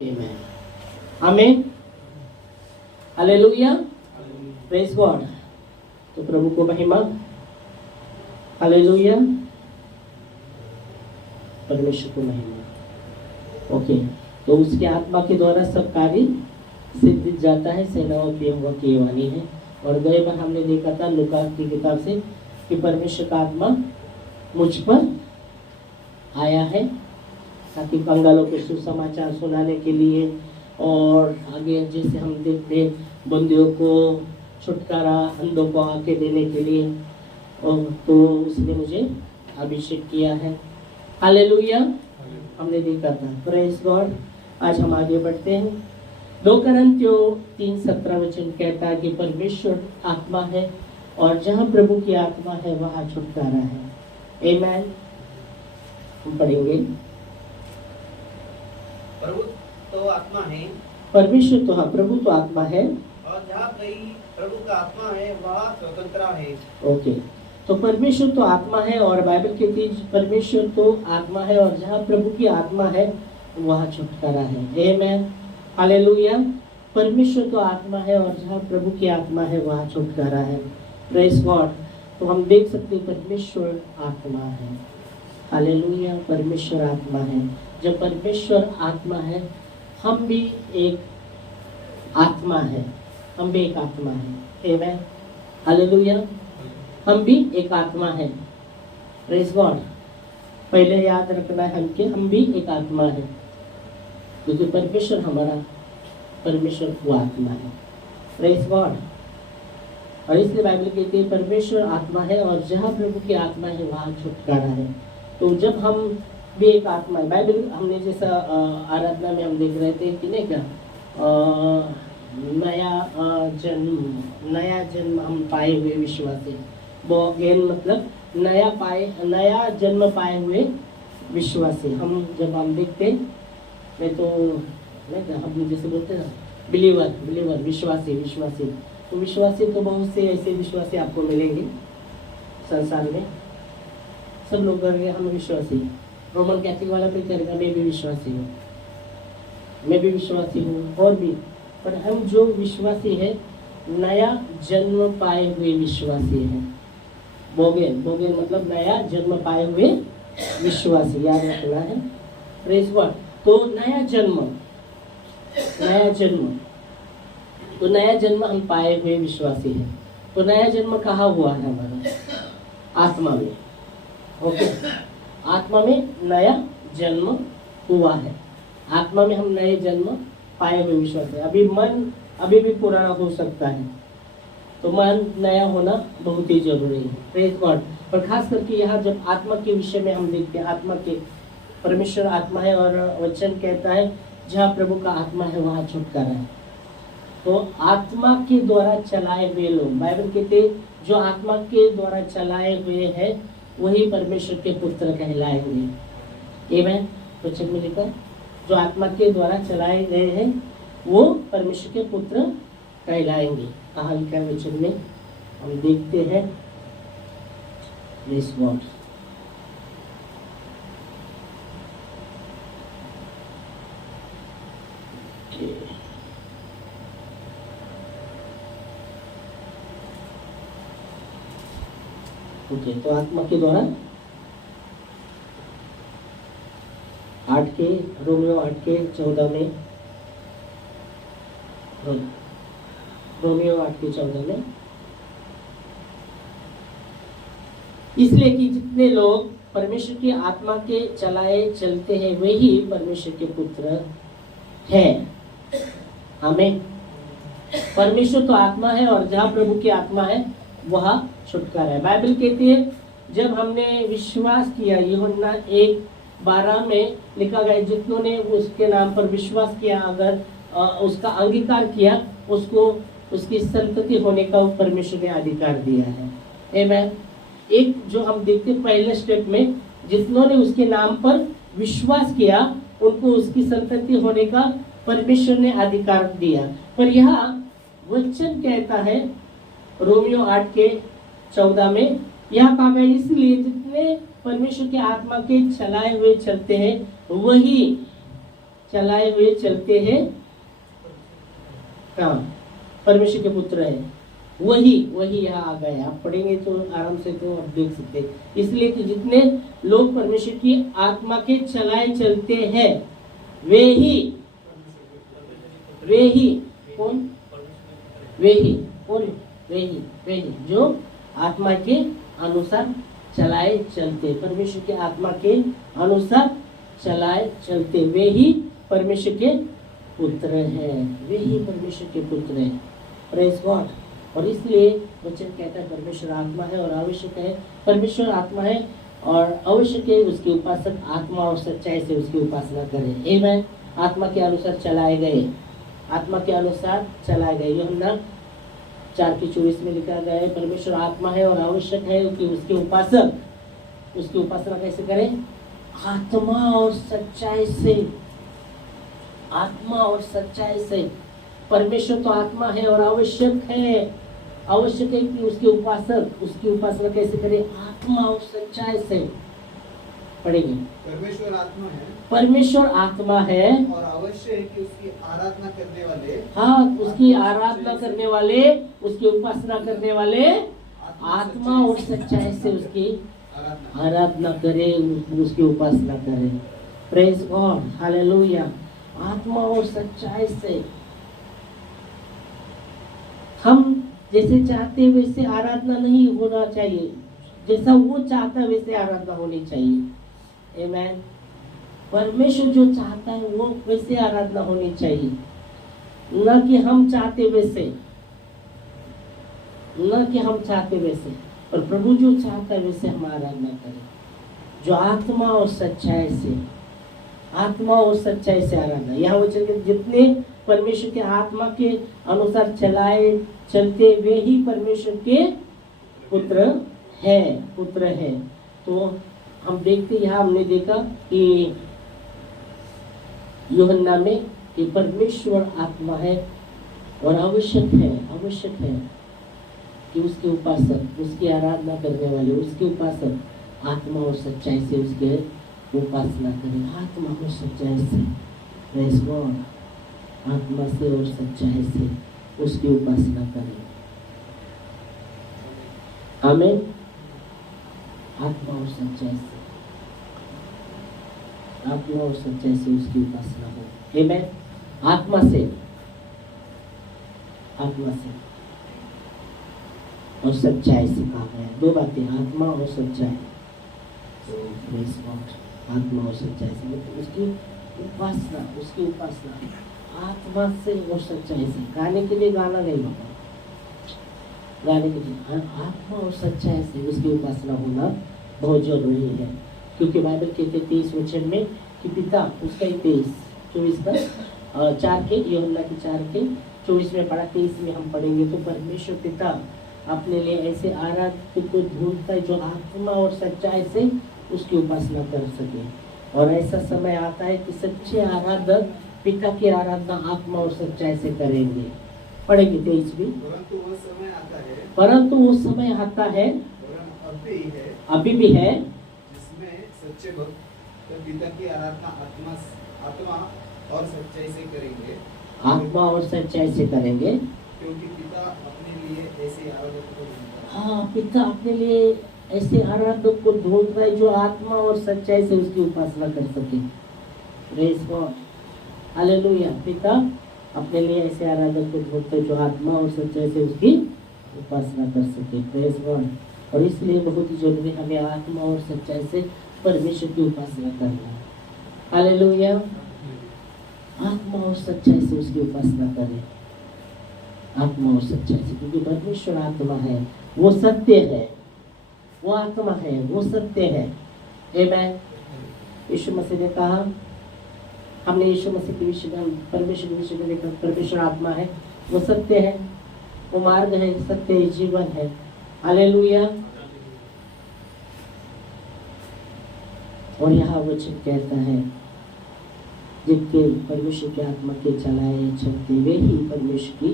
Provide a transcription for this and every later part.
Amen. आमीन। Hallelujah. Praise God. तो प्रभु को महिमा। हालेलुया। परमेश्वर को महिमा। ओके, तो उसके आत्मा के द्वारा सब कार्य सिद्ध जाता है, सेनाओं की यहोवा की वाणी है। और गए बार हमने देखा था लूका की किताब से कि परमेश्वर का आत्मा मुझ पर आया है ताकि कंगालों को सुसमाचार सुनाने के लिए, और आगे जैसे हम देखते बंदियों को छुटकारा, अंधों को आंखें देने के लिए, और तो उसने मुझे अभिषेक किया है। हालेलुया। हमने देखा था। Praise God. आज हम आगे बढ़ते हैं। 2 कुरिन्थियों 3:17 वचन कहता है कि परमेश्वर आत्मा है और जहाँ प्रभु की आत्मा है वहाँ छुटकारा है। आमेन। हम पढ़ेंगे। प्रभु तो आत्मा है, परमेश्वर तो हाँ, प्रभु तो आत्मा है और जहाँ कहीं प्रभु का आत्मा है वहाँ स्वतंत्र है। ओके, तो परमेश्वर तो आत्मा है और बाइबल कहती है परमेश्वर तो आत्मा है और जहाँ प्रभु की आत्मा है वहाँ छुटकारा है। आमेन। हालेलुया। परमेश्वर तो आत्मा है और जहाँ प्रभु की आत्मा है वहाँ छुटकारा है। Praise God. तो हम देख सकते हैं परमेश्वर आत्मा है। हालेलुया। परमेश्वर आत्मा है। जब परमेश्वर आत्मा है, हम भी एक आत्मा है। हम भी एक आत्मा है। आमेन। हालेलुया। हम भी एक आत्मा है। Praise God. पहले याद रखना है हम भी एक आत्मा है, क्योंकि परमेश्वर हमारा, परमेश्वर वो आत्मा है। Praise God. और इसलिए बाइबल कहती है परमेश्वर आत्मा है और जहाँ प्रभु की आत्मा है वहाँ छुटकारा है। तो जब हम भी एक आत्मा है, बाइबल हमने जैसा आराधना में हम देख रहे थे कि नहीं क्या, नया जन्म हम पाए हुए विश्वासी। बोगेन मतलब नया जन्म पाए हुए विश्वासी। हम जब हम देखते मैं तो हम जैसे बोलते हैं ना बिलीवर विश्वासी। तो विश्वासी तो बहुत से ऐसे विश्वासी आपको मिलेंगे संसार में। सब लोग करेंगे हम विश्वासी। रोमन कैथलिक वाला भी करेगा मैं भी विश्वासी हूँ और भी। पर हम जो विश्वासी है नया जन्म पाए हुए विश्वासी है। बोगेन मतलब नया जन्म पाए हुए विश्वासी, याद रखना है। Praise God. तो नया जन्म हम पाए हुए विश्वासी है। तो नया जन्म कहाँ हुआ है हमारा? आत्मा में। ओके, आत्मा में नया जन्म हुआ है। आत्मा में हम नए जन्म पाए हुए विश्वास है। अभी मन अभी भी पुराना हो सकता है, तो मन नया होना बहुत ही जरूरी है। Praise God. और खास करके यहाँ जब आत्मा के विषय में हम देखते हैं, आत्मा के परमेश्वर आत्मा है और वचन कहता है जहाँ प्रभु का आत्मा है वहाँ छुटकारा है। तो आत्मा के द्वारा चलाए हुए लोग, बाइबल कहते जो आत्मा के द्वारा चलाए हुए हैं वही परमेश्वर के पुत्र कहलाएंगे। आमेन। वचन में लिखा जो आत्मा के द्वारा चलाए गए हैं वो परमेश्वर के पुत्र कहलाएंगे। कहा लिखा है वचन में, हम देखते हैं। Praise God. ओके, तो आत्मा के द्वारा रोमियो 8:14 में, रोमियो 8:14 में, इसलिए कि जितने लोग परमेश्वर की आत्मा के चलाए चलते हैं वही परमेश्वर के पुत्र हैं। आमीन। परमेश्वर तो आत्मा है और जहाँ प्रभु की आत्मा है वहाँ छुटकारा है। बाइबल कहती है जब हमने विश्वास किया, यूहन्ना 1:12 में लिखा गया जितनों ने उसके नाम पर विश्वास किया, अगर उसका अंगीकार किया, उसको उसकी संतति होने का परमेश्वर ने अधिकार दिया है। आमीन। एक जो हम देखते पहले स्टेप में जितनों ने उसके नाम पर विश्वास किया उनको उसकी संतति होने का परमेश्वर ने अधिकार दिया। पर यहाँ वचन कहता है रोमियो 8:14 में, यहाँ कहा गया इसलिए जितने परमेश्वर के आत्मा के चलाए हुए चलते हैं वही चलाए हुए चलते हैं हाँ परमेश्वर के पुत्र है। वही यहाँ आ गए। आप पढ़ेंगे तो आराम से तो आप देख सकते हैं। इसलिए कि जितने लोग परमेश्वर की आत्मा के चलाए चलते हैं वे ही कौन वे ही जो आत्मा के अनुसार चलाए चलते, परमेश्वर के आत्मा के अनुसार चलाए चलते, वे ही परमेश्वर के पुत्र हैं। वे ही परमेश्वर के पुत्र हैं। Praise God. और इसलिए वचन कहता है परमेश्वर आत्मा है और आवश्यक है, परमेश्वर आत्मा है और आवश्यक है उसके उपासक आत्मा और सच्चाई से उसकी उपासना करें। आमीन। आत्मा के अनुसार चलाए गए, आत्मा के अनुसार चलाए गए। यूहन्ना 4:24 में लिखा गया है परमेश्वर आत्मा है और आवश्यक है कि उसके उपासना कैसे करें? आत्मा और सच्चाई से। आत्मा और सच्चाई से। परमेश्वर तो आत्मा है और आवश्यक है कि उसकी उपासना कैसे करें? आत्मा और सच्चाई से। पढ़ेंगे। परमेश्वर आत्मा है, परमेश्वर आत्मा है और आवश्यक है कि उसकी आराधना करने वाले, हाँ उसकी आराधना करने वाले, उसकी उपासना करने वाले आत्मा और सच्चाई से उसकी आराधना करें, उसकी उपासना करें। Praise God, hallelujah. आत्मा और सच्चाई से हम जैसे चाहते हैं वैसे आराधना नहीं होना चाहिए, जैसा वो चाहता है वैसे आराधना होनी चाहिए। आमीन। परमेश्वर जो चाहता है वो वैसे आराधना होनी चाहिए, न कि हम चाहते वैसे, और प्रभु जो चाहता है वैसे हम आराधना करें, जो आत्मा और सच्चाई से आराधना। यहाँ वचन के जितने परमेश्वर के आत्मा के अनुसार चलाए चलते वे ही परमेश्वर के पुत्र है। तो हम देखते यहाँ हमने देखा कि यूहन्ना में कि परमेश्वर आत्मा है और आवश्यक है कि उसके उपासक, उसकी आराधना करने वाले, उसके उपासक आत्मा और सच्चाई से उसके उपासना करें। आत्मा और सच्चाई से, प्रेज़ गॉड, आत्मा से और सच्चाई से उसकी उपासना करें। आमीन। आत्मा और सच्चाई से उसकी उपासना हो। आमीन। आत्मा से और सच्चाई से कहा गया। दो बातें, आत्मा और सच्चाई। Praise God. आत्मा और सच्चाई से मतलब उसकी उपासना आत्मा से और सच्चाई से। गाने के लिए गाना नहीं बाबा, गाने के लिए आत्मा और सच्चाई से उसकी उपासना होना बहुत जरूरी है। क्योंकि बाइबल कहते 23 वचन में कि पिता उसका ही 23-24 का 4 के यूहन्ना की 4 के 24 में पढ़ा, 23 में हम पढ़ेंगे। तो परमेश्वर पिता अपने लिए ऐसे आराध्य को ढूंढता है जो आत्मा और सच्चाई से उसकी उपासना कर सके। और ऐसा समय आता है कि सच्चे आराधक पिता की आराधना आत्मा और सच्चाई से करेंगे। पढ़ेंगे 23 भी। परंतु वो समय आता है, अभी भी है जिसमें सच्चे भक्त पिता की आराधना आत्मा और सच्चाई से करेंगे। आत्मा और सच्चाई से करेंगे, क्योंकि पिता अपने लिए ऐसे आराधक को ढूंढता है। हाँ, पिता अपने लिए ऐसे आराधक को ढूंढ रहा है जो आत्मा और सच्चाई से उसकी उपासना कर सके। Praise God, hallelujah. पिता अपने लिए ऐसे आराधक को ढूंढते जो आत्मा और सच्चाई से उसकी उपासना कर सके। Praise God. और इसलिए बहुत ही जरूरी हमें आत्मा और सच्चाई से परमेश्वर की उपासना करना है। हालेलुया। आत्मा और सच्चाई से उसकी उपासना करें, आत्मा और सच्चाई से, क्योंकि परमेश्वर आत्मा है, वो सत्य है, वो आत्मा है, वो सत्य है। आमीन। यीशु मसीह ने कहा, हमने यीशु मसीह के विषय में, परमेश्वर के विषय में देखा, परमेश्वर आत्मा है, वो सत्य है, वो मार्ग है, सत्य है, जीवन है। हालेलुया। और यहाँ वचन कहता है जिनके परमेश्वर के आत्मा के चलाए चलते वे ही परमेश्वर की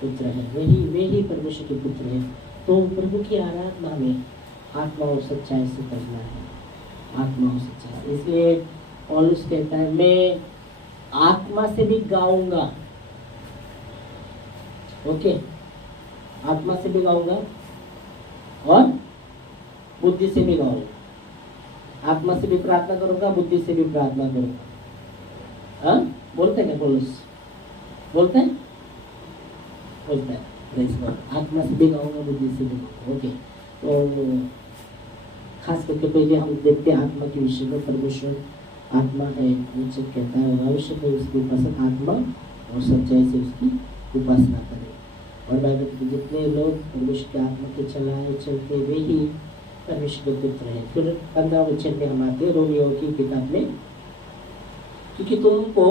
पुत्र है, वे ही परमेश्वर के पुत्र है। तो प्रभु की आराधना में आत्मा और सच्चाई से करना है, आत्मा और सच्चाई। इसलिए पौलुस कहता है मैं आत्मा से भी गाऊंगा। ओके, आत्मा से भी गाऊंगा और बुद्धि से भी गाऊंगा। आत्मा से भी प्रार्थना करूंगा, बुद्धि से भी प्रार्थना करूंगा। हाँ, बोलते हैं क्या पौलुस? बोलते हैं, बोलता है। Praise God। आत्मा से भी गाऊंगा, बुद्धि से भी गाऊंगा। ओके, तो खास करके पहले हम देखते हैं आत्मा के विषय में। परमेश्वर आत्मा है, नीचे कहता है और आवश्यक है उसकी उपासना आत्मा और सच्चाई से उसकी उपासना करें। और बाइबल के जितने लोग परमेश्वर के आत्मा के चलाए चलते वे ही परमेश्वर के पुत्र हैं। फिर 15 वचन में हम आते हैं रोमियो की किताब में, क्योंकि तुमको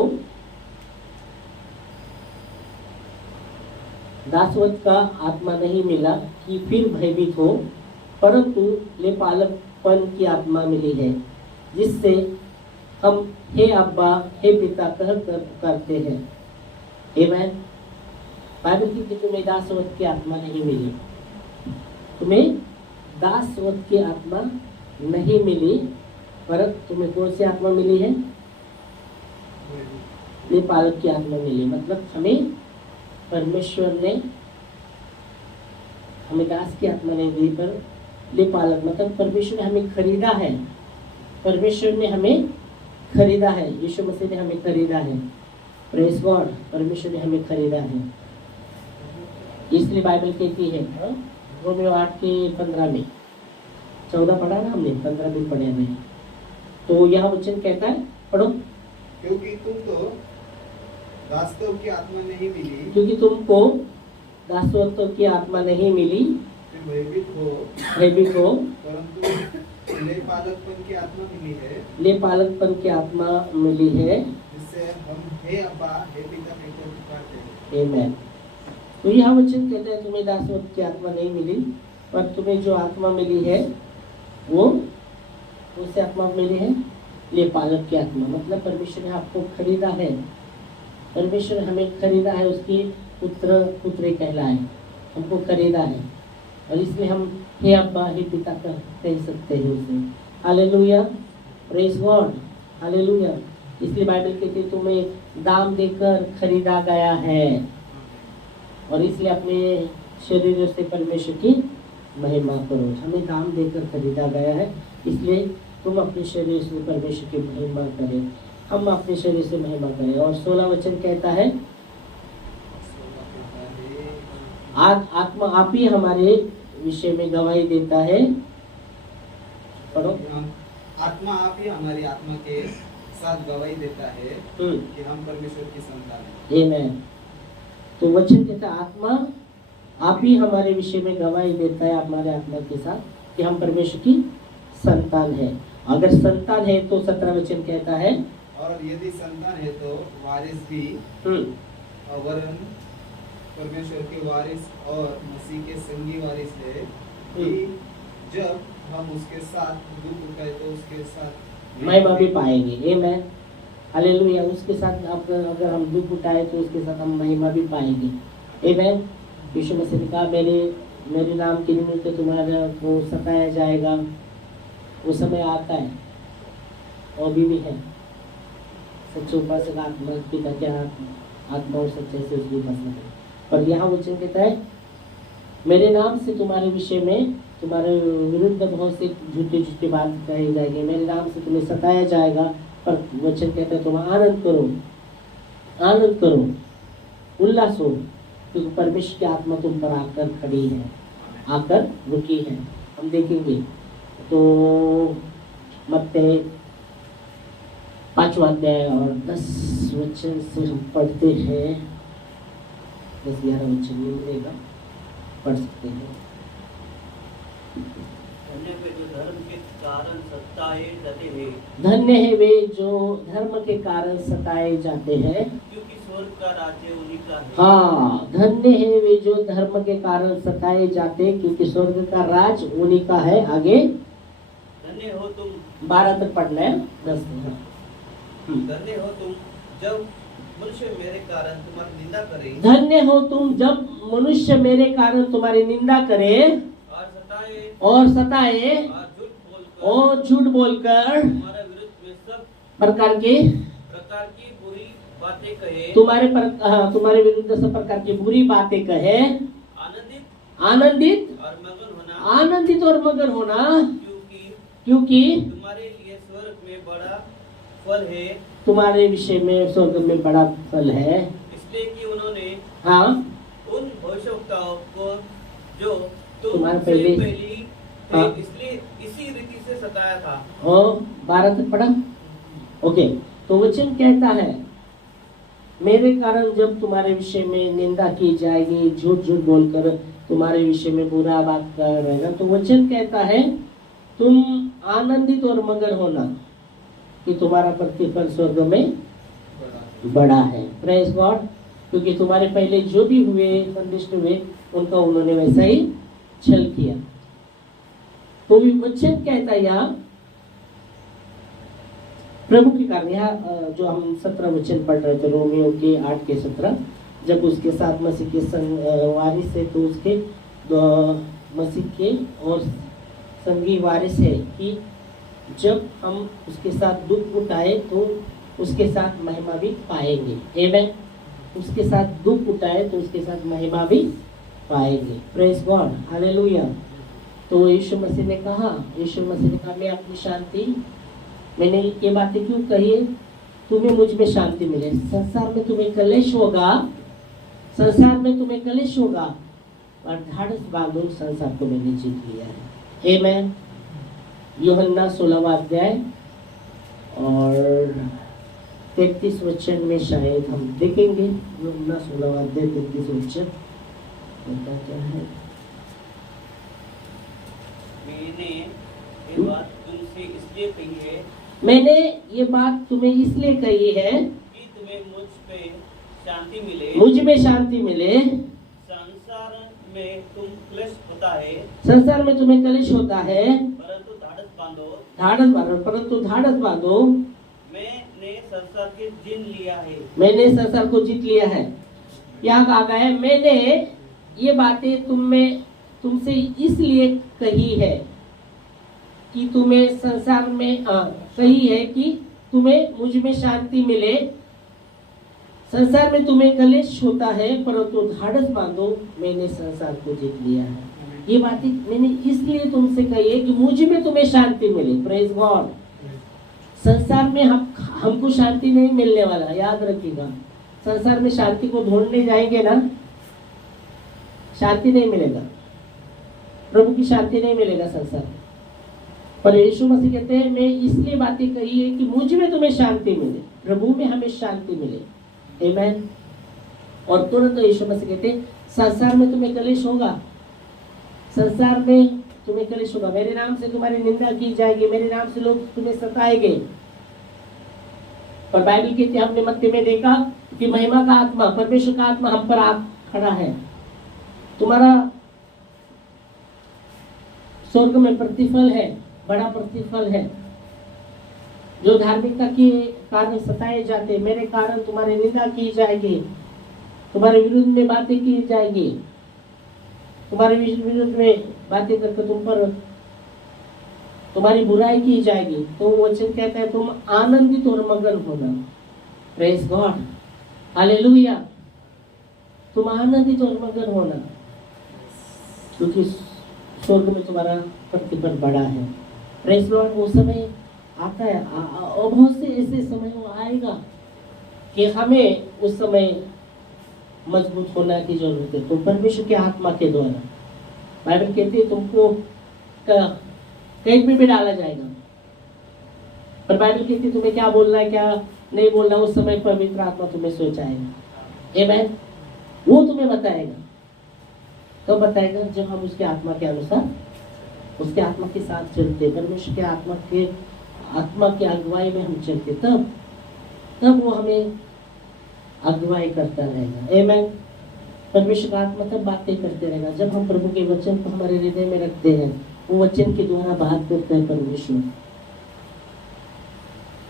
दासवत का आत्मा नहीं मिला कि फिर भयभीत हो, परंतु लेपालकपन की आत्मा मिली है, जिससे हम हे अब्बा हे पिता कह कर करते हैं। आमेन। बाइबल की तुम्हें दासवत की आत्मा नहीं मिली, तुम्हें दासवत की आत्मा नहीं मिली, पर तुम्हें कौन सी आत्मा मिली है? लेपालक की आत्मा मिली। मतलब हमें परमेश्वर ने हमें दास की आत्मा नहीं दी, पर लेपालक मतलब परमेश्वर ने हमें खरीदा है। परमेश्वर ने हमें खरीदा है, यीशु मसीह ने हमें खरीदा है। Praise God. परमेश्वर ने हमें खरीदा है, इसलिए बाइबल कहती है रोमियो 8:15 में, 14 पढ़ा ना हमने, 15 भी पढ़े हैं। तो यह वचन कहता है, पढ़ो। क्योंकि तुमको दासत्व की आत्मा नहीं मिली, क्योंकि तुमको दासत्व की आत्मा नहीं मिली, फिर भयभीत हो, परंतु लेपालकपन की आत्मा मिली है, लेपालकपन की आत्मा मिली है, जिससे हम हे अब्बा हे पिता कहकर पुकारते हैं। आमेन। तो यह वचन कहता है तुम्हें दासत्व की आत्मा नहीं मिली, पर तुम्हें जो आत्मा मिली है वो उससे आत्मा मिली है लेपालक की आत्मा। मतलब परमेश्वर ने आपको खरीदा है, परमेश्वर हमें खरीदा है, उसकी पुत्र पुत्री कहलाए, हमको खरीदा है, और इसलिए हम हे अब्बा हे पिता कह सकते हैं उसे। Hallelujah, praise God, hallelujah. इसलिए बाइबल कहती है तुम्हें दाम देकर खरीदा गया है, और इसलिए अपने शरीर से परमेश्वर की महिमा करो। हमें दाम देकर खरीदा गया है, इसलिए तुम अपने शरीर से परमेश्वर की महिमा करें, हम अपने शरीर से महिमा करें। और 16 वचन कहता है आत्मा आप ही हमारे विषय में गवाही देता है। पढ़ो। आत्मा आप ही हमारी आत्मा के साथ गवाही देता है कि हम परमेश्वर की संतान हैं। आमेन। तो वचन कहता है आत्मा आप ही हमारे विषय में गवाही देता है हमारे आत्मा के साथ कि हम परमेश्वर की संतान है। अगर संतान है तो 17 वचन कहता है और यदि संतान है तो वारिस भी, वरन परमेश्वर के वारिस और मसीह के संगी वारिस है, कि जब हम उसके साथ दुख उठाए तो उसके साथ महिमा भी पाएंगे। आमेन, हालेलुया। उसके साथ अगर हम दुख उठाए तो उसके साथ हम महिमा भी पाएंगे। आमेन। यीशु मसीह ने कहा मेरे नाम के निमित्त तुम्हारा को सताया जाएगा, वो समय आता है और भी है। सच्चे उपासक आत्मा पिता के आत्मा और सच्चाई से उसकी उपासना करें। पर यहाँ वचन कहता है मेरे नाम से तुम्हारे विषय में तुम्हारे विरुद्ध बहुत से झूठे बात कही जाएगी, मेरे नाम से तुम्हें सताया जाएगा, पर वचन कहता है तुम आनंद करो, उल्लास हो, क्योंकि परमेश्वर की आत्मा तुम पर आकर खड़ी है, आकर रुकी है। हम देखेंगे तो मत्ती 5वां अध्याय और 10 वचन से हम पढ़ते हैं, 10-11 वचन मिलेगा, पढ़ सकते हैं। धन्य है जो धर्म के कारण सताए जाते हैं, धन्य है वे जो धर्म के कारण सताए जाते हैं, क्योंकि स्वर्ग का राज्य उन्हीं का है। हाँ, धन्य है वे जो धर्म के कारण सताए जाते हैं, क्योंकि स्वर्ग का राज उन्हीं का है। आगे धन्य हो तुम 12 तक पढ़ना है, 10 धन्य हो तुम जब मनुष्य मेरे कारण तुम्हारी निंदा करे, धन्य हो तुम जब मनुष्य मेरे कारण तुम्हारी निंदा करे और सताए और और झूठ बोलकर और झूठ बोलकर तुम्हारे विरुद्ध में सब प्रकार की बुरी बातें कहे, तुम्हारे विरुद्ध सब प्रकार की बुरी बातें कहे, आनंदित और मगन होना, क्योंकि तुम्हारे लिए स्वर्ग में बड़ा फल है, तुम्हारे विषय में स्वर्ग में बड़ा फल है, इसलिए कि उन्होंने हाँ उन भविष्यवक्ताओं को जो तुम्हारे तुमसे पहले पहली थे, हाँ। इसलिए इसी रीति से सताया था। 12 तक पढ़ा। ओके, तो वचन कहता है मेरे कारण जब तुम्हारे विषय में निंदा की जाएगी, झूठ झूठ बोलकर तुम्हारे विषय में बुरा बात कर रहेगा, तो वचन कहता है तुम आनंदित और मगन होना कि तुम्हारा प्रतिफल स्वर्ग में बड़ा है। प्रेज गॉड, क्योंकि तुम्हारे पहले जो भी हुए संतुष्ट हुए उनका उन्होंने वैसा ही छल किया। तो भी वचन कहता है यहाँ प्रभु के कारण, यहाँ जो हम 17 वचन पढ़ रहे थे रोमियो के 8 के 17, जब उसके साथ मसीह के वारिस है तो उसके मसीह के और संगी वारिस है कि जब हम उसके साथ दुख उठाए तो उसके साथ महिमा भी पाएंगे। आमेन। उसके साथ दुख उठाए तो उसके साथ महिमा भी पाएंगे। Praise God, hallelujah. तो यीशु मसीह ने कहा मैं अपनी शांति, मैंने ये बातें क्यों कही है, तुम्हें मुझ में शांति मिले। संसार में तुम्हें कलेश होगा, पर ढाढ़स बांधो, संसार को मैंने जीत लिया है। आमेन। यूहन्ना 16वां अध्याय और 33 वचन में शायद हम देखेंगे। यूहन्ना 16वां अध्याय 33 वचन क्या है। मैंने ये बात तुम्हें इसलिए कही है कि तुम्हें मुझ में शांति मिले। संसार में तुम्हें कलेश होता है, परंतु धाड़स बांधो, मैंने संसार को जीत लिया है। यहाँ कहा गया है मैंने ये बातें तुमसे इसलिए कही है कि तुम्हें संसार में कही है कि तुम्हें मुझ में शांति मिले। संसार में तुम्हें कलेश होता है, परंतु धाड़स बांधो, मैंने संसार को जीत लिया है। ये बातें मैंने इसलिए तुमसे कही है कि मुझ में तुम्हें शांति मिले। Praise God. संसार में हमको शांति नहीं मिलने वाला, याद रखिएगा। संसार में शांति को ढूंढने जाएंगे ना, शांति नहीं मिलेगा, प्रभु की शांति नहीं मिलेगा संसार। पर यीशु मसीह कहते हैं मैं इसलिए बातें कही है कि मुझ में तुम्हें शांति मिले, प्रभु में हमें शांति मिले। आमेन। और तुरंत यीशु मसीह कहते हैं संसार में तुम्हें कलेश होगा, संसार में तुम्हें कलेश होगा, मेरे नाम से तुम्हारी निंदा की जाएगी, मेरे नाम से लोग तुम्हें सताएंगे। पर बाइबल कहती है हमने मत्ती में देखा कि महिमा का आत्मा, परमेश्वर का आत्मा हम पर आ खड़ा है। तुम्हारा स्वर्ग में प्रतिफल है, बड़ा प्रतिफल है। जो धार्मिकता के कारण सताए जाते, मेरे कारण तुम्हारी निंदा की जाएगी, तुम्हारे विरुद्ध में बातें की जाएगी, तुम्हारे विरुद्ध में बातें करके तुम पर तुम्हारी बुराई की जाएगी। तो वचन कहता है तुम आनंदित और मगन होना। Praise God, hallelujah. तुम आनंदित और मगन होना क्योंकि स्वर्ग में तुम्हारा प्रतिफल बड़ा है। Praise Lord. वो समय आता है और बहुत से ऐसे समय वो आएगा कि हमें उस समय मजबूत होना की जरूरत है। तो परमेश्वर के आत्मा के द्वारा बाइबल कहती है तुमको कहीं भी डाला जाएगा, पर बाइबल कहती है तुम्हें क्या बोलना है क्या नहीं बोलना, उस समय पवित्र आत्मा तुम्हें सोचाएगा। आमेन। वो तुम्हें बताएगा। कब बताएगा? जब हम उसके आत्मा के अनुसार, उसके आत्मा के साथ चलते, परमेश्वर के आत्मा के अगुवाई में हम चलते, तब वो हमें अगुवाई करता रहेगा। आमेन। परमेश्वर का आत्मा तब बातें करते रहेगा जब हम प्रभु के वचन को हमारे हृदय में रखते हैं। वो वचन के द्वारा बात करता है परमेश्वर।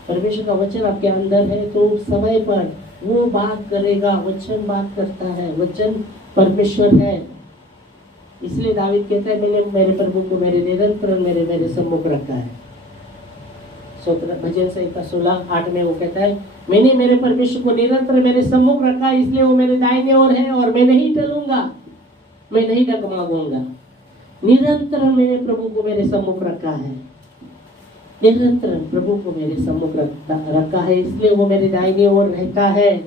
परमेश्वर का वचन आपके अंदर है तो समय पर वो बात करेगा। वचन बात करता है, वचन परमेश्वर है। इसलिए दावीद कहता है मैंने मेरे प्रभु को मेरे निरंतर मेरे सम्मुख रखा है। भजन संहिता 16:8 में वो कहता है, मैंने मेरे परमेश्वर को निरंतर मेरे सम्मुख रखा, इसलिए वो मेरे दाहिने ओर है और मैं नहीं टलूंगा, मैं नहीं डगमगाऊंगा। निरंतर मैंने प्रभु को मेरे सम्मुख रखा है, निरंतर प्रभु को मेरे सम्मुख रखा है, इसलिए वो मेरे दाहिने ओर रहता है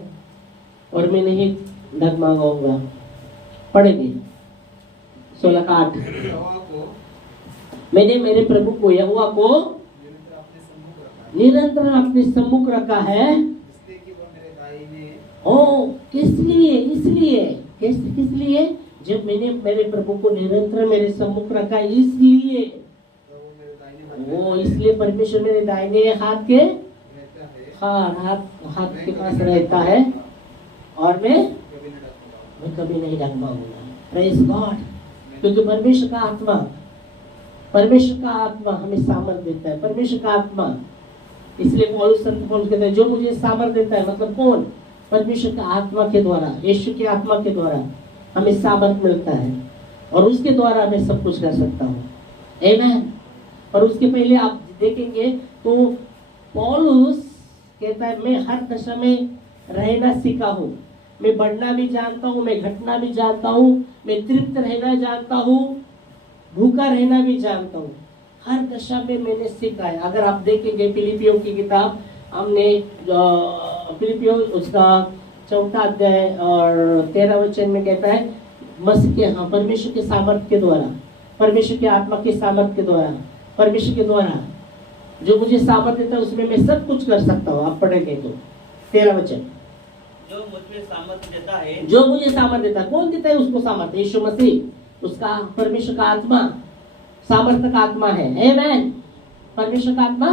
और मैं नहीं डगमगाऊंगा। पढ़ेंगे 16:8। मैंने मेरे प्रभु को यहोवा को निरंतर अपने सम्मुख रखा है, इसलिए कि वह मेरे दाहिने ओ किस लिए किस लिए जब मैंने मेरे प्रभु को निरंतर मेरे सम्मुख रखा, इसलिए तो वो मेरे दाहिने वो इसलिए परमेश्वर मेरे दाहिने हाथ के रहता है। हाँ हाथ के पास रहता है और मैं कभी नहीं डगमगाऊंगा। Praise God. क्योंकि परमेश्वर का आत्मा हमें सामर्थ देता है। परमेश्वर का आत्मा, इसलिए संत पौलुस कहते हैं जो मुझे सामर्थ देता है, मतलब कौन? परमेश्वर का आत्मा के द्वारा, यीशु के आत्मा के द्वारा हमें सामर्थ मिलता है और उसके द्वारा मैं सब कुछ कर सकता हूँ। आमीन। और उसके पहले आप देखेंगे तो पौलुस कहता है मैं हर दशा में रहना सीखा हूँ, मैं बढ़ना भी जानता हूँ, मैं घटना भी जानता हूँ, मैं तृप्त रहना जानता हूँ, भूखा रहना भी जानता हूँ, हर दशा में मैंने सीखा है। अगर आप देखेंगे फिलिपियों की किताब, हमने फिलिपियों उसका 4 अध्याय और 13 वचन में कहता है मसीह के परमेश्वर के सामर्थ्य के द्वारा, परमेश्वर के आत्मा के सामर्थ्य के द्वारा, परमेश्वर के द्वारा जो मुझे सामर्थ्य देता है उसमें मैं सब कुछ कर सकता हूँ। आप पढ़ेंगे तो 13 वचन, जो मुझे सामर्थ्य देता है, जो मुझे सामर्थ्य देता है। कौन देता है उसको सामर्थ्य? यीशु मसीह, उसका परमेश्वर का आत्मा सामर्थ्य का आत्मा है। आमीन। परमेश्वर का आत्मा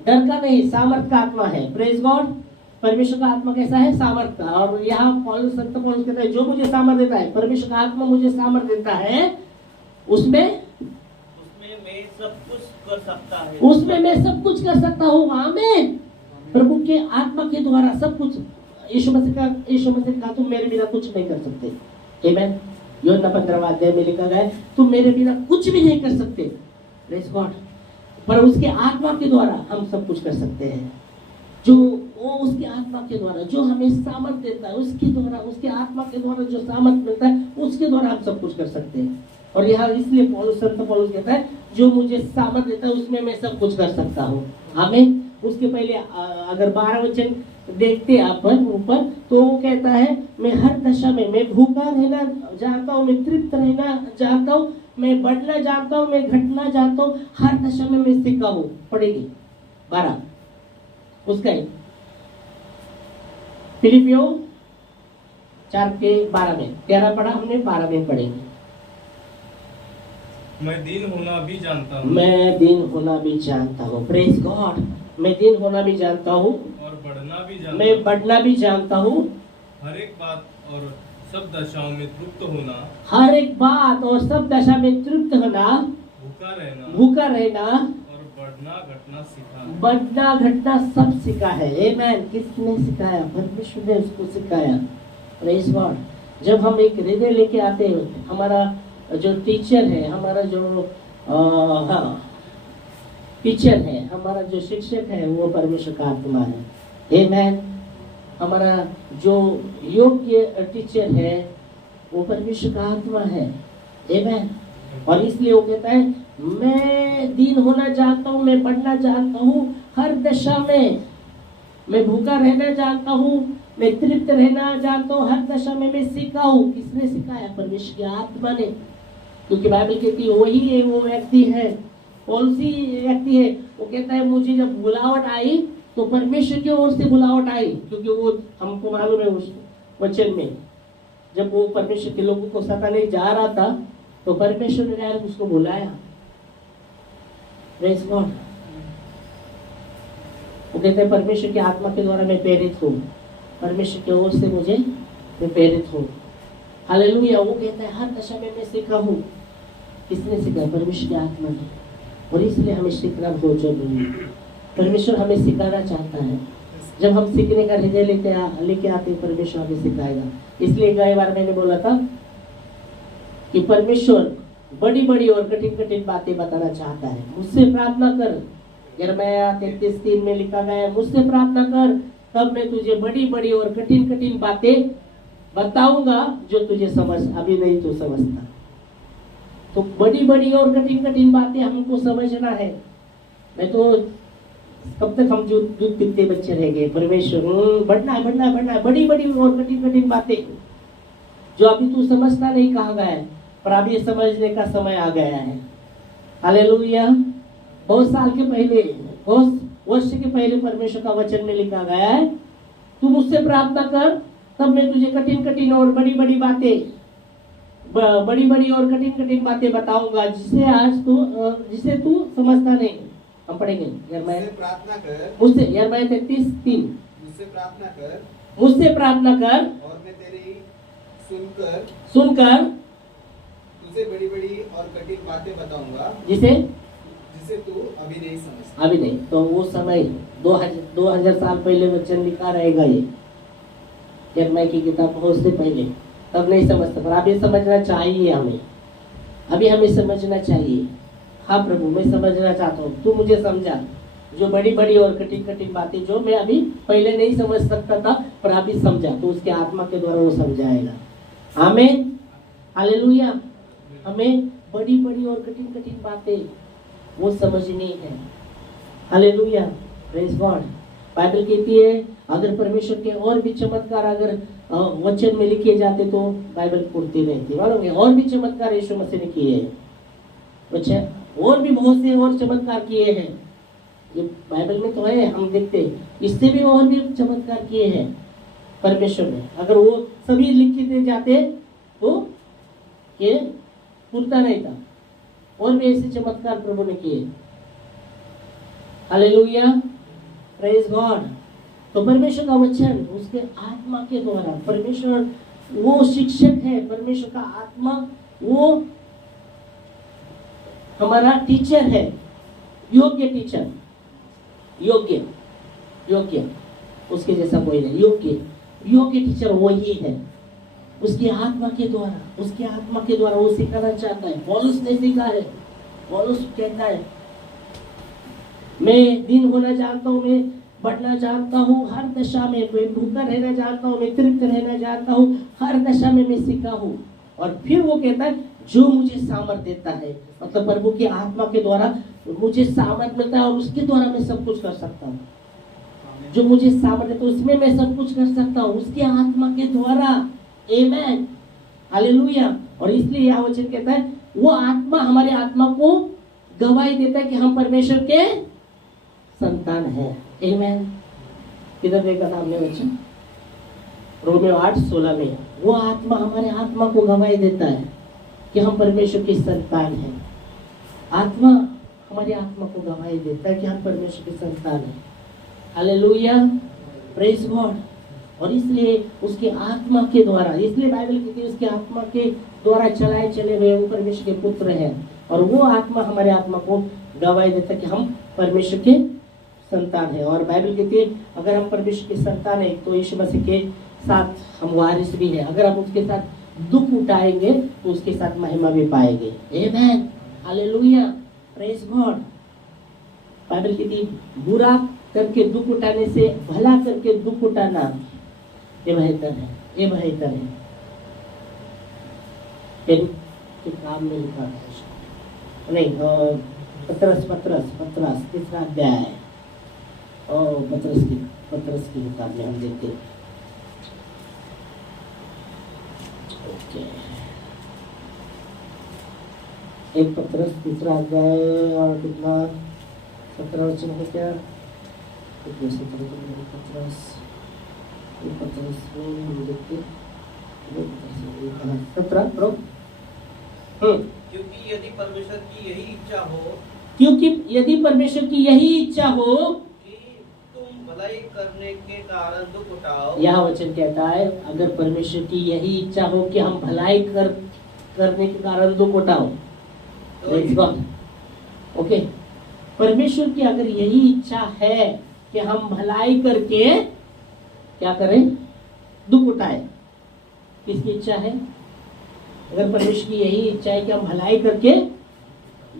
डर का नहीं, सामर्थ्य का आत्मा है। Praise God. परमेश्वर का आत्मा कैसा है? सामर्थ्य का। और यहाँ संत पौलुस कहता है जो मुझे सामर्थ्य देता है, परमेश्वर का आत्मा मुझे सामर्थ्य देता है, उसमें मैं सब कुछ कर सकता है, उसमें मैं सब कुछ कर सकता हूँ। आमीन। प्रभु के आत्मा के द्वारा सब कुछ। यीशु मसीह का तुम मेरे बिना कुछ नहीं कर सकते। आमीन। यूहन्ना 15वां अध्याय में लिखा गया है तुम मेरे बिना कुछ भी नहीं कर सकते। Praise God. पर उसके आत्मा के द्वारा हम सब कुछ कर सकते हैं। जो वो उसके आत्मा के द्वारा जो हमें सामर्थ देता है, उसके द्वारा, उसके आत्मा के द्वारा जो सामर्थ मिलता है, उसके द्वारा हम सब कुछ कर सकते हैं। और यहाँ इसलिए संत पौलुस कहता है जो मुझे सामर्थ देता है उसमें मैं सब कुछ कर सकता हूँ। हमें उसके पहले अगर 12 वचन देखते अपन ऊपर, तो वो कहता है मैं हर दशा में, मैं भूखा रहना जानता हूँ, मैं तृप्त रहना जानता हूँ, मैं बढ़ना जानता हूँ, मैं घटना जानता हूँ, हर दशा में मैं सीखा हूँ। पढ़ेगी 12 उसका ही फिलिपियों 4:12 में 13 पढ़ा हमने, 12 में पढ़ेंगे। मैं दीन होना भी जानता हूँ, मैं दीन होना भी जानता हूँ। Praise God. मैं दीन होना भी जानता हूँ और बढ़ना भी जानता मैं हूँ, बढ़ना भी जानता हूँ, हर एक बात और सब दशाओं में तृप्त होना, हर एक बात और सब दशा में तृप्त होना, भूखा रहना और बढ़ना घटना सिखाना। बढ़ना घटना सब सिखा है। आमीन। किसने सिखाया? परमेश्वर ने उसको सिखाया। Praise God. जब हम एक हृदय लेके आते हैं, हमारा जो टीचर है, हमारा जो टीचर है, हमारा जो शिक्षक है, वो परमेश्वर का आत्मा है। आमीन। हमारा जो योग्य टीचर है वो परमेश्वर का आत्मा है। आमीन। और इसलिए वो कहता है मैं दीन होना जानता हूँ, मैं बढ़ना जानता हूँ, हर दशा में मैं भूखा रहना जानता हूँ, मैं तृप्त रहना जानता हूँ, हर दशा में मैं सीखा हूँ। किसने सिखाया? परमेश्वर की आत्मा ने। क्योंकि बाइबल कहती है वही है, वो व्यक्ति है, पौलुसी व्यक्ति है। वो कहता है मुझे जब बुलावट आई तो परमेश्वर की ओर से बुलावट आई। क्योंकि वो हमको मालूम है उस वचन में जब वो परमेश्वर के लोगों को सताने जा रहा था तो परमेश्वर ने डायरेक्ट उसको बुलाया। Praise God. वो कहते हैं परमेश्वर की आत्मा के द्वारा मैं प्रेरित हूँ, परमेश्वर की ओर से मुझे मैं प्रेरित हूँ। हालेलुया। वो कहता है हर दशा में मैं सीखा हूँ। किसने सिखाया? परमेश्वर की आत्मा ने। और इसलिए हमें सीखना बहुत जरूरी है। परमेश्वर हमें सिखाना चाहता है। जब हम सीखने का हृदय लेके आते हैं, परमेश्वर हमें सिखाएगा। इसलिए कई बार मैंने बोला था कि परमेश्वर बड़ी बड़ी और कठिन कठिन बातें बताना चाहता है। मुझसे प्रार्थना कर, यिर्मयाह 33:3 में लिखा गया है, मुझसे प्रार्थना कर तब मैं तुझे बड़ी बड़ी और कठिन कठिन बातें बताऊंगा जो तुझे समझ अभी नहीं तू समझता। तो बड़ी बड़ी और कठिन कठिन बातें हमको समझना है। मैं तो कब तक हम दूध पीते बच्चे रह गए। परमेश्वर बढ़ना है बढ़ना है बढ़ना है, बड़ी बड़ी और कठिन कठिन बातें जो अभी तू समझता नहीं कहा गया है, पर अभी समझने का समय आ गया है। हालेलुया। बहुत साल के पहले, बहुत वर्ष के पहले परमेश्वर का वचन में लिखा गया है, तू मुझसे प्रार्थना कर तब मैं तुझे कठिन कठिन और बड़ी बड़ी बातें बड़ी बड़ी और कठिन कठिन बातें बताऊंगा जिसे तू समझता नहीं। हम पढ़ेंगे मुझसे प्रार्थना कर, मुझसे यिर्मयाह 33:3 मुझसे प्रार्थना कर मुझसे प्रार्थना कर और मैं तेरी सुनकर तुझे बड़ी बड़ी और कठिन बातें बताऊंगा जिसे तू अभी नहीं समझता। अभी नहीं। तो वो समय 2000 साल पहले वचन लिखा रहेगा ये यिर्मयाह की किताब बहुत से पहले, तब नहीं समझता, पर अभी समझना चाहिए हमें। अभी हमें समझना चाहिए। हाँ प्रभु मैं समझना चाहता हूँ, तू मुझे समझा जो बड़ी बड़ी और कठिन कठिन बातें जो मैं अभी पहले नहीं समझ सकता था पर अभी समझा, तो उसके आत्मा के द्वारा वो समझाएगा। आमीन हालेलुया। हमें बड़ी बड़ी और कठिन कठिन बातें वो समझनी है। Hallelujah praise God. बाइबल कहती है अगर परमेश्वर के और भी चमत्कार अगर वचन में लिखे जाते तो बाइबल पूर्ति नहीं थी। मालूम है और भी चमत्कार यीशु मसीह ने किए हैं, अच्छा और भी बहुत से और चमत्कार किए हैं। ये बाइबल में तो है, हम देखते हैं, इससे भी और भी चमत्कार किए हैं परमेश्वर ने। अगर वो सभी लिख दे जाते तो ये पूरता नहीं था। और भी ऐसे चमत्कार प्रभु ने किए। Hallelujah praise God. तो परमेश्वर का वचन उसके आत्मा के द्वारा, परमेश्वर वो शिक्षक है, परमेश्वर का आत्मा वो हमारा टीचर है, योग्य टीचर, योग्य उसके जैसा कोई नहीं। योग्य टीचर वही है। उसकी आत्मा के द्वारा वो सिखाना चाहता है। पौलुस ने सीखा है। पौलुस कहता है मैं दिन होना जानता हूँ, मैं बढ़ना जानता हूँ, हर दशा में मैं भूखा रहना जानता हूँ, मैं तृप्त रहना जानता हूँ, हर दशा में मैं सीखा हूँ। और फिर वो कहता है जो मुझे सामर्थ देता है, मतलब प्रभु की आत्मा के द्वारा मुझे सामर्थ मिलता है और उसके द्वारा मैं सब कुछ कर सकता हूँ। जो मुझे सामर्थ देता है उसमें मैं सब कुछ कर सकता हूँ, उसकी आत्मा के द्वारा। Amen hallelujah. और इसलिए यह वचन कहता है वो आत्मा हमारे आत्मा को गवाही देता है कि हम परमेश्वर के संतान हैं। आमेन। किधर देखा था हमने वचन? रोमियो 8:16 में वो आत्मा हमारे आत्मा को गवाही देता है कि हम परमेश्वर की संतान हैं। आत्मा हमारी आत्मा को गवाही देता है कि हम परमेश्वर के संतान हैं। Hallelujah praise God. और इसलिए उसके आत्मा के द्वारा, इसलिए बाइबल कहती है उसके आत्मा के द्वारा चलाए चले हुए वो परमेश्वर के पुत्र हैं। और वो आत्मा हमारे आत्मा को गवाही देता है कि हम परमेश्वर के संतान हैं। और बाइबल कहती है अगर हम परमेश्वर के संतान हैं तो यीशु मसीह के साथ हम वारिस भी हैं। अगर हम उसके साथ दुख उठाएंगे तो उसके साथ महिमा भी पाएंगे। Amen hallelujah praise God. Bible कहती है बुरा करके दुख उठाने से भला करके दुख उठाना ये बेहतर है, ये बेहतर है। काम में लिखा है नहीं, पत्रस तीसरा अध्याय है। पत्रस की किताब में हम देखते हैं। एक पत्रस तीसरा अध्याय और कितना 17 वचन है क्या? क्योंकि यदि परमेश्वर की यही इच्छा हो कि तुम भलाई करने के कारण दुख उठाओ। यह वचन कहता है अगर परमेश्वर की यही इच्छा हो कि हम भलाई करने के कारण दुख उठाओ। ओके, परमेश्वर की अगर यही इच्छा है कि हम भलाई करके क्या करें? दुख उठाए। किसकी इच्छा है? अगर परमेश्वर की यही इच्छा है कि हम भलाई करके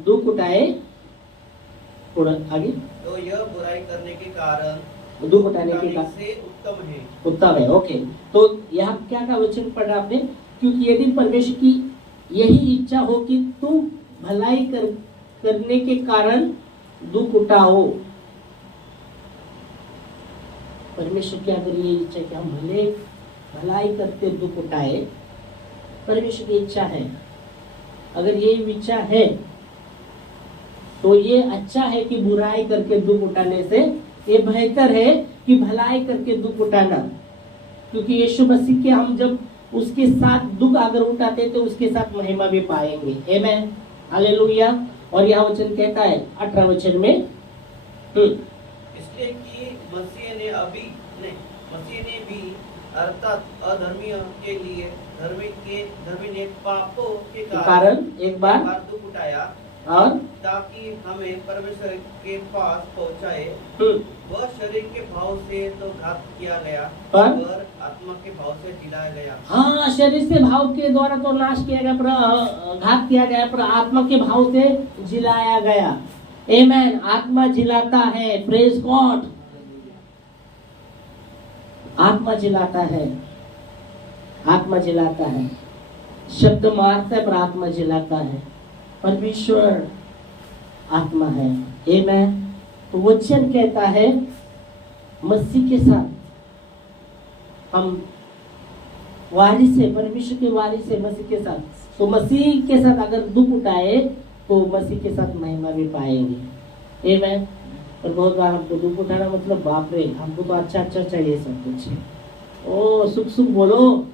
दुख उठाए, थोड़ा आगे तो यह बुराई करने के कारण दुख उठाने के कारण से उत्तम है। उत्तम है। ओके, तो यहाँ क्या का वचन पढ़ा आपने? क्योंकि यदि परमेश्वर की यही इच्छा हो कि तुम भलाई करने के कारण दुख उठाओ, परमेश्वर की अगर ये इच्छा कि हम भलाई करते दुख उठाए, परमेश्वर की इच्छा है, अगर ये इच्छा है तो ये अच्छा है कि बुराई करके दुख उठाने से ये बेहतर है कि भलाई करके दुख उठाना। क्योंकि यीशु मसीह के हम जब उसके साथ दुख अगर उठाते तो उसके साथ महिमा भी पाएंगे। आमेन, हालेलुया। और यह वचन कहता है 18 वचन में, इसलिए कि मसीह ने भी अर्थात अधर्मियों के लिए धर्मी ने पापों के कारण एक बार दुख उठाया, और ताकि हमें परमेश्वर के पास पहुंचाए। वह शरीर के भाव से तो घात किया गया, पर आत्मा के भाव से जिलाया गया। हाँ, शरीर से भाव के द्वारा तो नाश किया गया, पर घात किया गया, पर आत्मा के भाव से जिलाया गया। आमेन। आत्मा जिलाता है, प्रेज गॉड। आत्मा जिलाता है, आत्मा जिलाता है। शब्द मारता है पर आत्मा जिलाता है। परमेश्वर आत्मा है। आमेन। तो वचन कहता है मसीह के साथ हम वारिस है, परमेश्वर के वारिस है मसीह के साथ। तो मसीह के साथ अगर दुख उठाए तो मसीह के साथ महिमा भी पाएंगे। आमेन। पर बहुत बार हमको दुख उठाना मतलब बाप रे, हमको तो अच्छा अच्छा चाहिए सब कुछ। ओ सुख सुख बोलो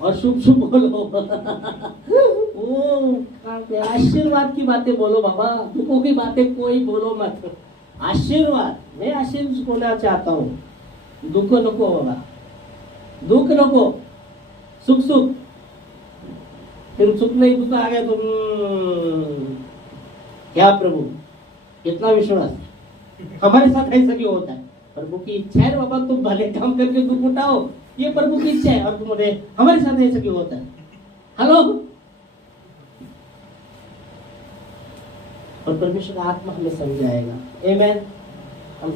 और शुभ शुभ बोलो। ओ आशीर्वाद की बातें बोलो बाबा, दुखों की बातें कोई बोलो मत। आशीर्वाद, मैं आशीर्वाद होना चाहता हूँ। दुख नको होगा, दुख नको, सुख सुख। फिर सुख नहीं दुख आ गया तुम क्या प्रभु, कितना विश्वास हमारे साथ ऐसा क्यों होता है? प्रभु की इच्छा है बाबा, तुम भले काम करके दुख उठाओ, ये प्रभु की इच्छा है, और तुम्हारे हमारे साथ ऐसा क्यों होता है? हेलो। और परमेश्वर का आत्मा हमें समझाएगा। आमेन। हम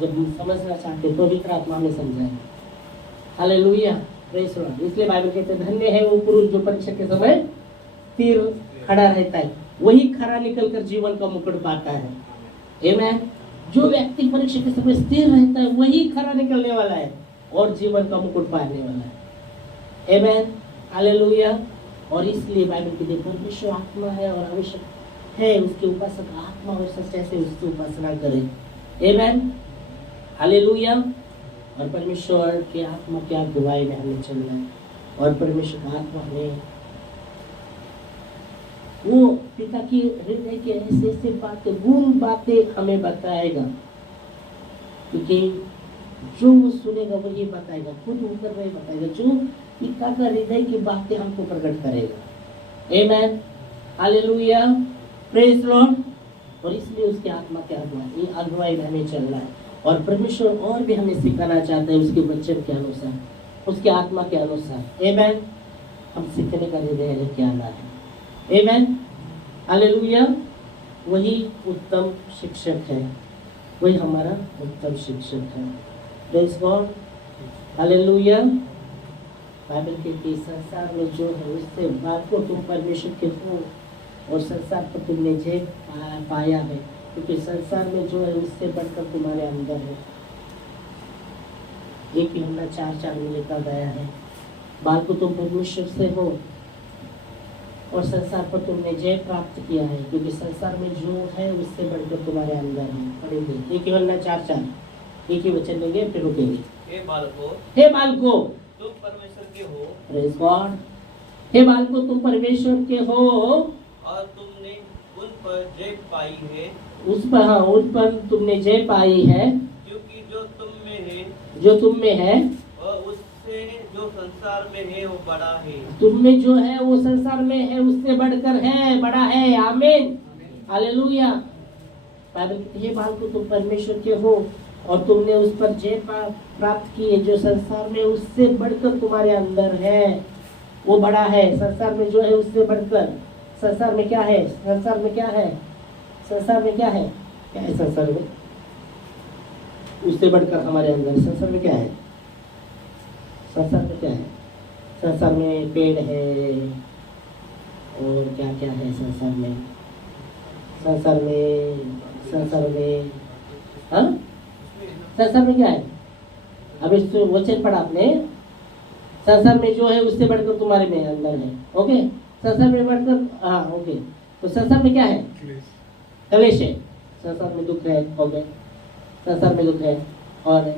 जब समझना चाहते हैं तो पवित्र आत्मा हमें समझाएगा। Hallelujah, praise Lord. इसलिए बाइबल कहते हैं धन्य है वो पुरुष जो परीक्षा के समय स्थिर खड़ा रहता है, वही खरा निकलकर जीवन का मुकुट पाता है। आमेन। जो व्यक्ति परीक्षा के समय स्थिर रहता है वही खरा निकलने वाला है और जीवन का मुकुट पाने वाला है। आमेन, हालेलुया। और इसलिए बाइबल कहती है परमेश्वर आत्मा है और आवश्यक है उसके उपासक आत्मा और सच्चाई से उसकी उपासना करें। आमेन, हालेलुया। और परमेश्वर के आत्मा की अगुवाई में हमें चलना है, और परमेश्वर का आत्मा हमें वो पिता की हृदय के ऐसे ऐसे बातें, गुण बातें हमें बताएगा, क्योंकि जो वो सुनेगा वो ये बताएगा, खुद ऊपर नहीं बताएगा, जो पिता का हृदय की बातें हमको प्रकट करेगा। आमेन, हालेलुया, प्रेज लॉर्ड। और इसलिए उसके आत्मा के अगुवाई में हमें चलना है, और परमेश्वर और भी हमें सिखाना चाहता है उसके वचन के अनुसार, उसके आत्मा के अनुसार। आमेन। हम सीखने का हृदय लेके आना है। आमेन, हालेलुया। वही उत्तम शिक्षक है, वही हमारा उत्तम शिक्षक है। Praise God, hallelujah. बाइबल कहती है संसार में जो है उससे बाको तुम परमेश्वर के हो, और संसार पर तुमने जय पाया है, क्योंकि संसार में जो है उससे बढ़कर तुम्हारे अंदर है। 1 यूहन्ना 4:4 में लिखा गया है, बाको तुम परमेश्वर से हो और संसार पर तुमने जय प्राप्त किया है, क्योंकि संसार में जो है उससे बढ़कर तुम्हारे अंदर है। पढ़ेंगे 1 यूहन्ना 4:4, एक ही वचन लेंगे फिर रुकेंगे। हे बालकों, तुम परमेश्वर के हो। Praise God. हे बालकों, तुम परमेश्वर के हो और तुमने उन पर जय पाई है। उन पर तुमने जय पाई है, क्योंकि जो तुम में है और उससे जो संसार में है वो बड़ा है। तुम में जो है वो संसार में है उससे बढ़कर है, बड़ा है। आमीन, हालेलुया। बाइबल कहती है बालकों तुम परमेश्वर के हो और तुमने उस पर जय प्राप्त की है, जो संसार में उससे बढ़कर तुम्हारे अंदर है, वो बड़ा है। संसार में जो है उससे बढ़कर, संसार में क्या है? संसार में क्या है? संसार में क्या है? क्या है संसार में? उससे बढ़कर हमारे अंदर। संसार में क्या है? संसार में क्या है? संसार में पेड़ है और क्या क्या है संसार में? संसार में हाँ, संसार में क्या है? अभी वचन पढ़ा आपने, संसार में जो है उससे बढ़कर तुम्हारे में अंदर है। ओके, संसार में बढ़कर, हाँ ओके, तो संसार में क्या है? कलेश है, संसार में दुख है। ओके, संसार में दुख है और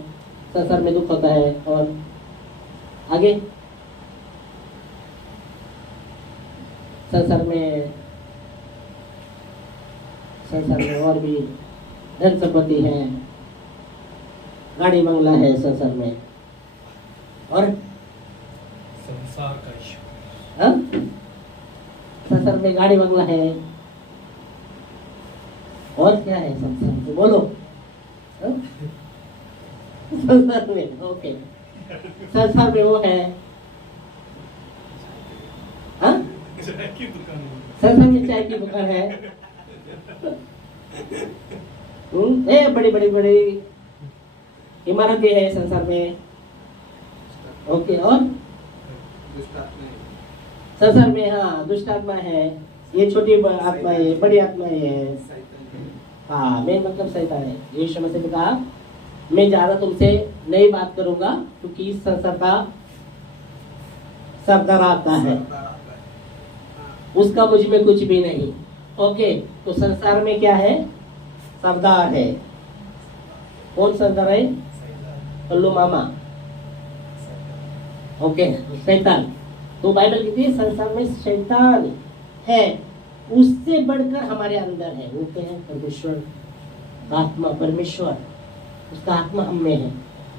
संसार में दुख होता है। और आगे संसार में और भी धन संपत्ति है, गाड़ी बंगला है संसार में। और संसार का ईश्वर। हाँ? संसार में गाड़ी बंगला है और क्या है संसार में? बोलो। हाँ? संसार में, ओके, संसार में वो है, हाँ? चाय की दुकान है। संसार में चाय की दुकान है। बड़ी बड़ी बड़ी इमारतें है संसार में। ओके, और संसार में हाँ दुष्ट आत्मा है, ये छोटी आत्मा है, बड़ी आत्मा है। हाँ, मेन मतलब शैतान है। यीशु मसीह ने कहा मैं ज्यादा तुमसे नहीं बात करूंगा क्योंकि इस संसार का सरदार आता है, उसका मुझ में कुछ भी नहीं। ओके, तो संसार में क्या है? सरदार है। कौन सरदार है? कल्लू मामा। ओके, शैतान। तो बाइबल कहती है संसार में शैतान है, उससे बढ़कर हमारे अंदर है। वो क्या है? परमेश्वर आत्मा, परमेश्वर उसका आत्मा हम में है,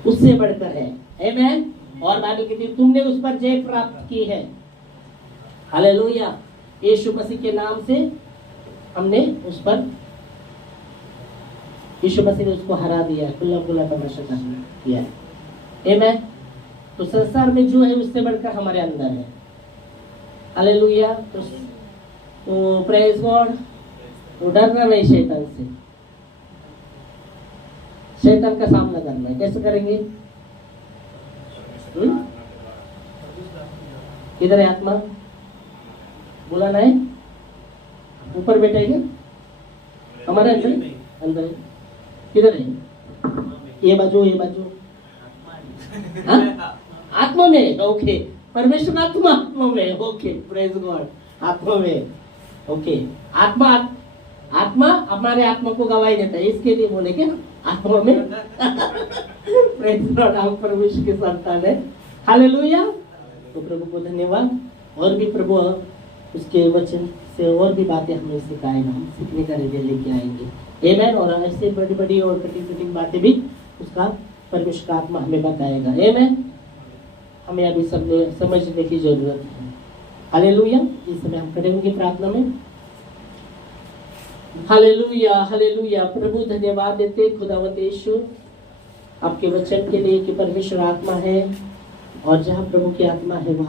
उससे बढ़कर है। आमेन। और बाइबल कहती है तुमने उस पर जय प्राप्त की है। हालेलुया। यीशु मसीह के नाम से हमने उस पर, यीशु मसीह ने उसको हरा दिया, खुला तमाशा किया है। आमेन। तो संसार में जो है उससे बढ़कर हमारे अंदर है। हालेलुया। तो प्रेज गॉड। तो डरना नहीं शैतान से, शैतान का सामना करना है। कैसे करेंगे? किधर है आत्मा? बुलाना है, ऊपर बैठा है क्या? हमारे अंदर है। किधर है? ये बाजू, ये बाजू। हाँ? आत्मा में। ओके, परमेश्वर आत्मा में। Okay, praise God. आत्मा में। ओके, आत्मा हमारे आत्मा को गवाही देता है, इसके लिए बोले क्या आत्मा में। Praise God. हम परमेश्वर के संतान है। हालेलुया। तो प्रभु को धन्यवाद। और भी प्रभु उसके वचन से और भी बातें हमें सिखाएगा, हम सीखने का रिजल्ट लेके आएंगे। आमेन। और ऐसे बड़ी बड़ी और कठिन बातें भी उसका परमेश्वर का आत्मा हमें बताएगा। आमेन। हमें अभी समझने की जरूरत है। हालेलुया। इस समय हम खड़े होंगे प्रार्थना में। Hallelujah, hallelujah. प्रभु धन्यवाद देते खुदावंत यीशु आपके वचन के लिए कि परमेश्वर आत्मा है और जहाँ प्रभु की आत्मा है वहाँ